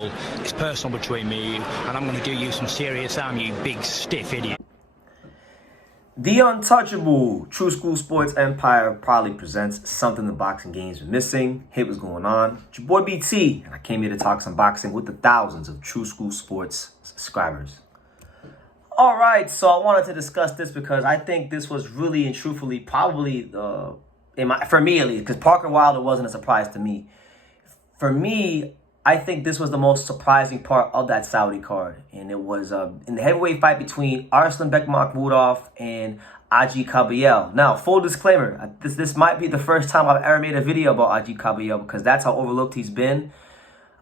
It's personal between me and you, and I'm going to do you some serious harm, you big stiff idiot. The untouchable True School Sports Empire proudly presents something the boxing games are missing. Hey, what's going on? It's your boy BT, and I came here to talk some boxing with the thousands of True School Sports subscribers. All right, so I wanted to discuss this because I think this was really and truthfully probably, for me at least, because Parker Wilder wasn't a surprise to me. For me, I think this was the most surprising part of that Saudi card. And it was in the heavyweight fight between Arslanbek Makhmudov and Agit Kabayel. Now, full disclaimer, this might be the first time I've ever made a video about Agit Kabayel because that's how overlooked he's been.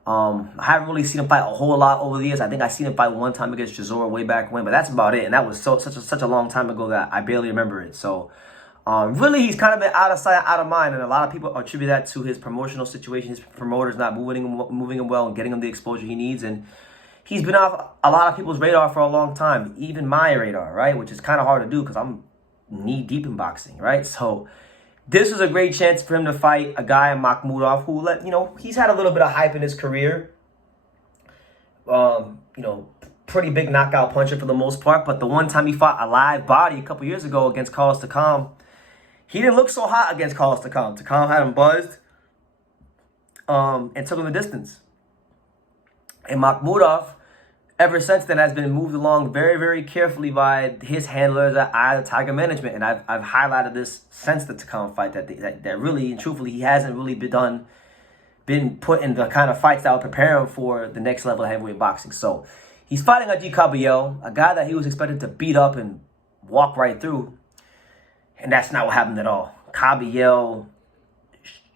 I haven't really seen him fight a whole lot over the years. I think I seen him fight one time against Chisora way back when, but that's about it. And that was such a long time ago that I barely remember it. So really, he's kind of been out of sight, out of mind, and a lot of people attribute that to his promotional situation, his promoters not moving him well and getting him the exposure he needs. And he's been off a lot of people's radar for a long time, even my radar, right? Which is kind of hard to do because I'm knee deep in boxing, right? So this was a great chance for him to fight a guy in Makhmudov who, he's had a little bit of hype in his career. Pretty big knockout puncher for the most part, but the one time he fought a live body a couple years ago against Carlos Takam, he didn't look so hot against Carlos Takam. Takam had him buzzed and took him the distance. And Makhmudov, ever since then, has been moved along very, very carefully by his handlers at Eye of the Tiger Management. And I've highlighted this since the Takam fight that really and truthfully he hasn't really been put in the kind of fights that would prepare him for the next level of heavyweight boxing. So he's fighting Agit Kabayel, a guy that he was expected to beat up and walk right through. And that's not what happened at all. Kabayel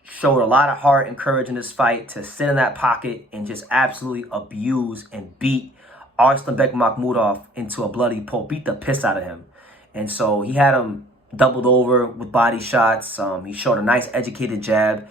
showed a lot of heart and courage in this fight to sit in that pocket and just absolutely abuse and beat Arslanbek Makhmudov into a bloody pulp, beat the piss out of him. And so he had him doubled over with body shots. He showed a nice educated jab.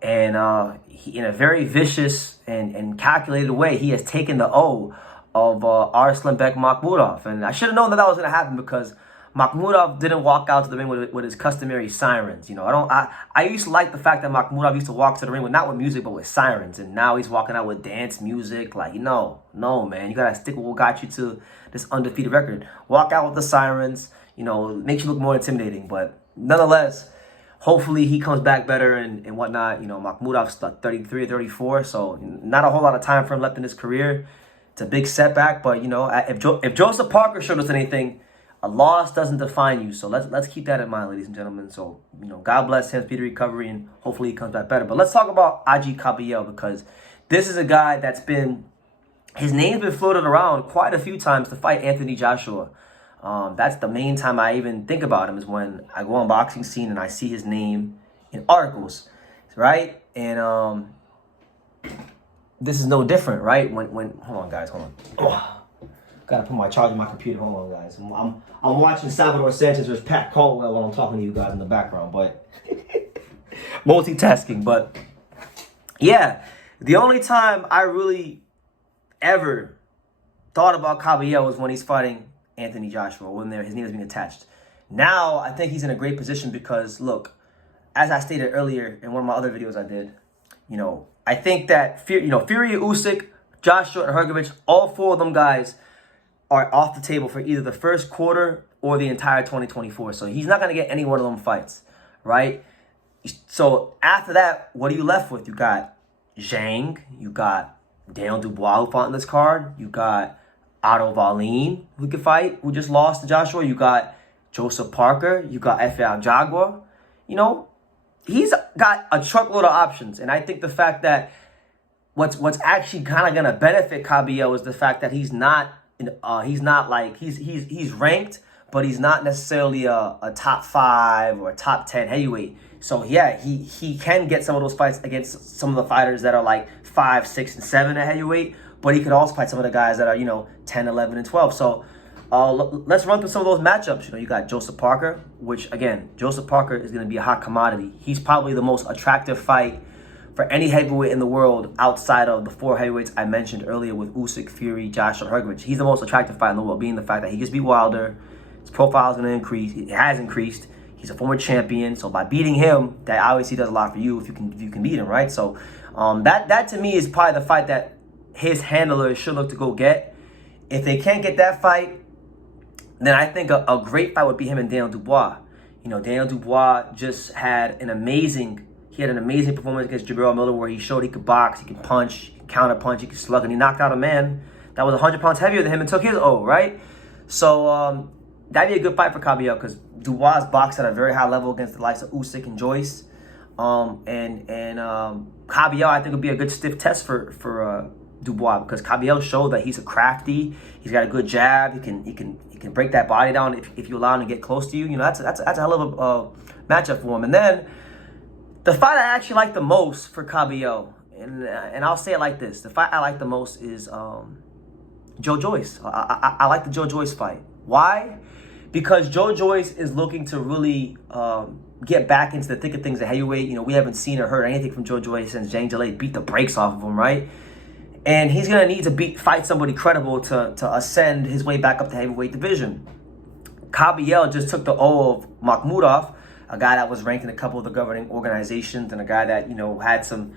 And he, in a very vicious and calculated way, he has taken the O of Arslanbek Makhmudov. And I should have known that was going to happen because Makhmudov didn't walk out to the ring with his customary sirens. I used to like the fact that Makhmudov used to walk to the ring not with music but with sirens, and now he's walking out with dance music. No, man, you gotta stick with what got you to this undefeated record. Walk out with the sirens, makes you look more intimidating. But nonetheless, hopefully he comes back better and whatnot. Makhmudov's like 33 or 34, so not a whole lot of time for him left in his career. It's a big setback, but if Joseph Parker showed us anything, a loss doesn't define you. So let's keep that in mind, ladies and gentlemen. So, God bless him, speedy recovery, and hopefully he comes back better. But let's talk about Agit Kabayel because this is a guy his name's been floated around quite a few times to fight Anthony Joshua. That's the main time I even think about him is when I go on boxing scene and I see his name in articles, right? And this is no different, right? When hold on, guys, hold on. Oh. Gotta put my charge in my computer. Hold on, guys. I'm watching Salvador Sanchez versus Pat Caldwell while I'm talking to you guys in the background, but multitasking. But yeah, the only time I really ever thought about Kabayel was when he's fighting Anthony Joshua, when his name is being attached. Now I think he's in a great position because look, as I stated earlier in one of my other videos I did, I think that Fury, Usyk, Joshua, and Hrgovic, all four of them guys are off the table for either the first quarter or the entire 2024. So he's not going to get any one of them fights, right? So after that, what are you left with? You got Zhang, you got Daniel Dubois who fought in this card, you got Otto Wallin who could fight, who just lost to Joshua, you got Joseph Parker, you got Efe Jaguar. He's got a truckload of options. And I think the fact that what's actually kind of going to benefit Kabayel is the fact that he's ranked, but he's not necessarily a top 5 or a top 10 heavyweight. So yeah, he can get some of those fights against some of the fighters that are like 5, 6, and 7 at heavyweight, but he could also fight some of the guys that are 10, 11, and 12. So let's run through some of those matchups. You got Joseph Parker, which again, Joseph Parker is going to be a hot commodity. He's probably the most attractive fight for any heavyweight in the world outside of the 4 heavyweights I mentioned earlier with Usyk, Fury, Joshua, Hrgovic. He's the most attractive fight in the world, being the fact that he just beat Wilder. His profile is going to increase. It has increased. He's a former champion. So by beating him, that obviously does a lot for you if you can beat him, right? So that to me is probably the fight that his handlers should look to go get. If they can't get that fight, then I think a great fight would be him and Daniel Dubois. You know, Daniel Dubois just had an amazing performance against Jabril Miller, where he showed he could box, he could punch, he could counter punch, he could slug, and he knocked out a man that was 100 pounds heavier than him and took his O, right? So that'd be a good fight for Kabayel, because Dubois boxed at a very high level against the likes of Usyk and Joyce. Kabayel, I think, would be a good stiff test for Dubois, because Kabayel showed that he's a crafty. He's got a good jab. He can break that body down if you allow him to get close to you. You know, that's a hell of a matchup for him. And then the fight I actually like the most for Kabayel, and I'll say it like this: the fight I like the most is Joe Joyce. I like the Joe Joyce fight. Why? Because Joe Joyce is looking to really get back into the thick of things at heavyweight. You know, we haven't seen or heard anything from Joe Joyce since Zhang Zhilei beat the brakes off of him, right? And he's going to need to fight somebody credible to ascend his way back up the heavyweight division. Kabayel just took the O of Makhmudov, a guy that was ranked in a couple of the governing organizations, and a guy that, you know, had some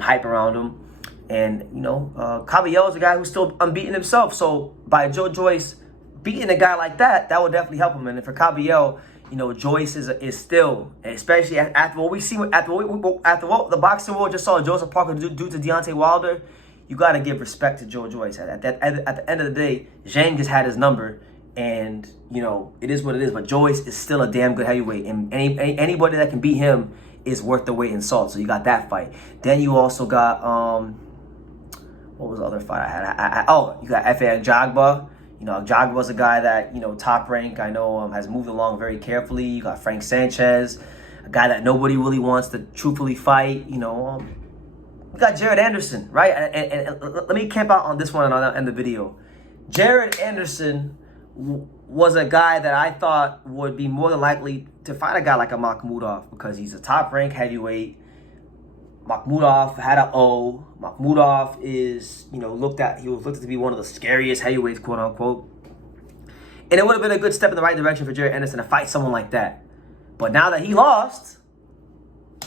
hype around him. And, you know, Kabayel is a guy who's still unbeaten himself. So by Joe Joyce beating a guy like that, that would definitely help him. And for Kabayel, you know, Joyce is still, especially after what we see, after what the boxing world just saw Joseph Parker do to Deontay Wilder, you got to give respect to Joe Joyce. At the end of the day, Zhang has had his number, and, you know, it is what it is. But Joyce is still a damn good heavyweight, and anybody that can beat him is worth the weight in salt. So you got that fight. Then you also got what was the other fight I had? You got F.A. Jagba. You know, Jagba's a guy that, you know, top rank, I know, has moved along very carefully. You got Frank Sanchez, a guy that nobody really wants to truthfully fight. You know, we got Jared Anderson, right? And let me camp out on this one and I'll end the video. Jared Anderson was a guy that I thought would be more than likely to fight a guy like a Makhmudov, because he's a top rank heavyweight. Makhmudov had an O. Makhmudov is, you know, he was looked at to be one of the scariest heavyweights, quote unquote. And it would have been a good step in the right direction for Jared Anderson to fight someone like that. But now that he lost,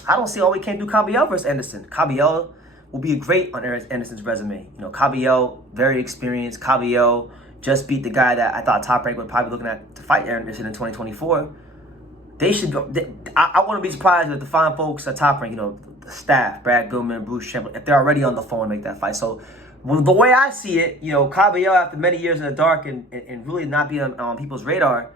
I don't see all we can't do Kabayel versus Anderson. Kabayel will be great on Anderson's resume. You know, Kabayel, very experienced. Kabayel just beat the guy that I thought Top Rank would probably be looking at to fight Anderson in 2024. I wouldn't be surprised if the fine folks at Top Rank, you know, the staff, Brad Goodman, Bruce Chamberlain, if they're already on the phone to make that fight. So, the way I see it, you know, Kabayel, after many years in the dark and really not being on people's radar,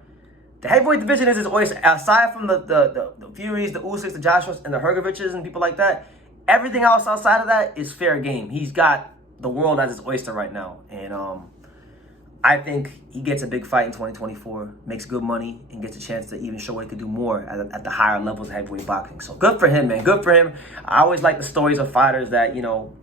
the heavyweight division is his oyster. Aside from the Furies, the Usyks, the Joshuas, and the Hrgoviches and people like that, everything else outside of that is fair game. He's got the world as his oyster right now. And I think he gets a big fight in 2024, makes good money, and gets a chance to even show what he could do more at the higher levels of heavyweight boxing. So good for him, man. Good for him. I always like the stories of fighters that, you know,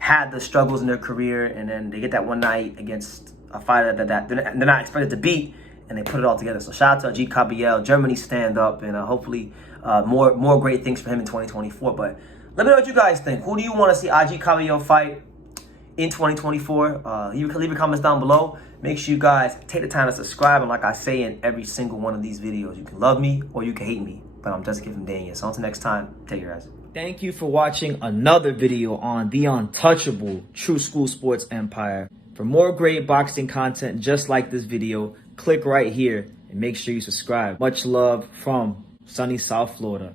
had the struggles in their career, and then they get that one night against a fighter that they're not expected to beat, and they put it all together. So shout out to Agit Kabayel. Germany stand up, and hopefully more great things for him in 2024. But let me know what you guys think. Who do you want to see Agit Kabayel fight in 2024? Leave your comments down below. Make sure you guys take the time to subscribe. And like I say in every single one of these videos, you can love me or you can hate me, but I'm just giving Daniel. So until next time, take care, guys. Thank you for watching another video on the untouchable True School Sports Empire. For more great boxing content just like this video, click right here and make sure you subscribe. Much love from sunny South Florida.